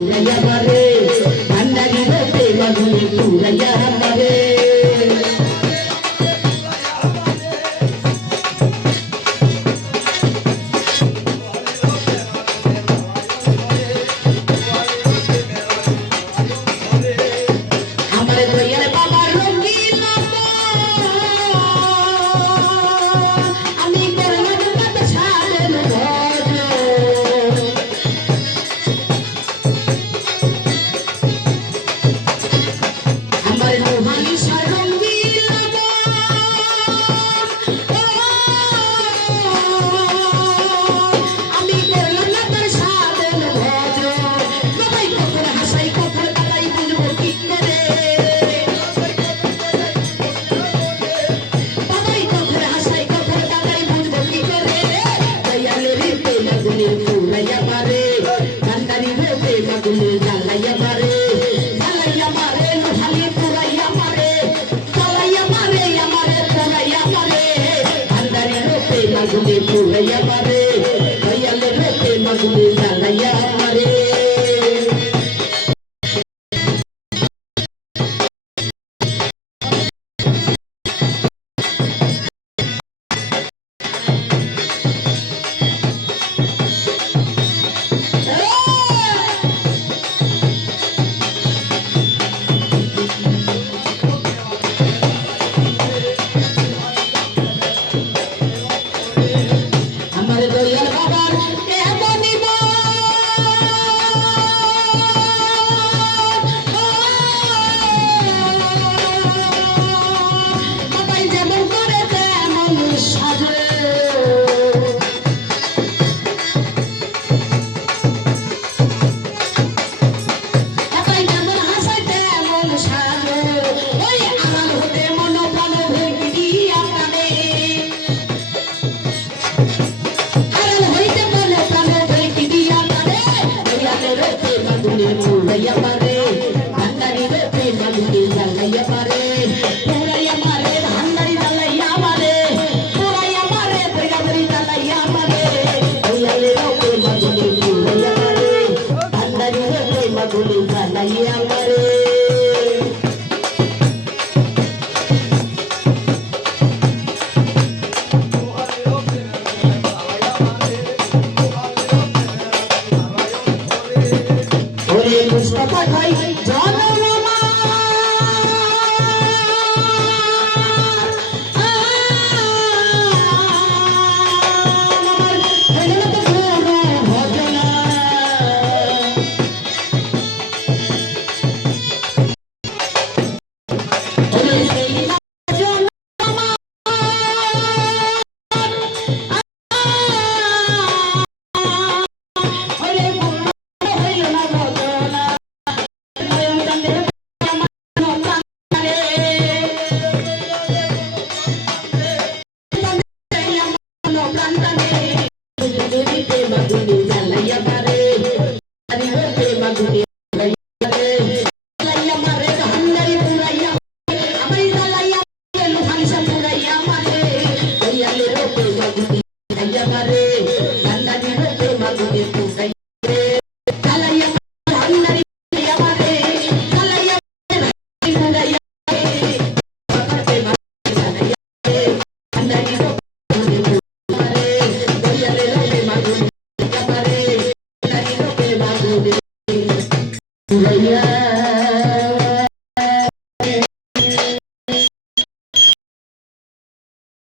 Raya mare, andari rote magule tu raya mare. Hamare doyar baba rongila ami karna kat chhalen bhojo. Hamare rohani sarongila ami karna kat chhalen bhojo. Babai kokor hasai kokor kalai bujbo ki kore. Babai kokor hasai kokor kalai bujbo ki kore. Dayale rite magule puraya mare, kandari rite magule jalaya mare. Jalaya mare lohali puraya mare, jalaya mare yamare puraya mare. Kandari rite magule puraya mare, dayale rite magule jalaya mare. हमारे दोयार बाबार एमनी বাবাই যেমন করে তেমন সাজে। বাবাই যেমন হাসায় তেমন সাজে। ওই আড়াল হতে মন প্রাণ ভেঙে দিয়া কানে। আড়াল হইতে মনে প্রাণ ভেঙে দিয়া কানে। দয়ালে রতে মাগুলে পুরাইয়া মারে, ভান্ডারি রতে মাগুলে জ্বালাইয়া মারে। পুরাইয়া মারে ভান্ডারি জ্বালাইয়া মারে, পুরাইয়া মারে দয়াবরি জ্বালাইয়া মারে। দয়ালে রতে মাগুলে পুরাইয়া মারে, ভান্ডারি রতে মাগুলে জ্বালাইয়া মারে। ওরে মুস্তাফা ভাই জনম আমার হইল তো কোনো ভজনা। ওরে সেই জনম ওরে হইল না ভজনা। নয়ন চন্দ্রের প্রাণে প্রাণে জড়িতে মাগুলে জ্বালাইয়া মারে, হারি হতে মাগুলে জ্বালাইয়া মারে। ভান্ডারি পুরাইয়া আমারি জ্বালাইয়া মারে, লোহানিসা পুরাইয়া মারে। দয়ালে রতে মাগুলে জ্বালাইয়া মারে, ভান্ডারি রতে মাগুলে পুরাইয়া মারে। জ্বালাইয়া ভান্ডারি পুরাইয়া মারে, জ্বালাইয়া ভান্ডারি পুরাইয়া মারে। বাবাতে মাগুলে জ্বালাইয়া মারে, ভান্ডারি রতে মারে। দয়ালে রতে মাগুলে জ্বালাইয়া মারে, ভান্ডারি রতে মাগুলে পুরাইয়া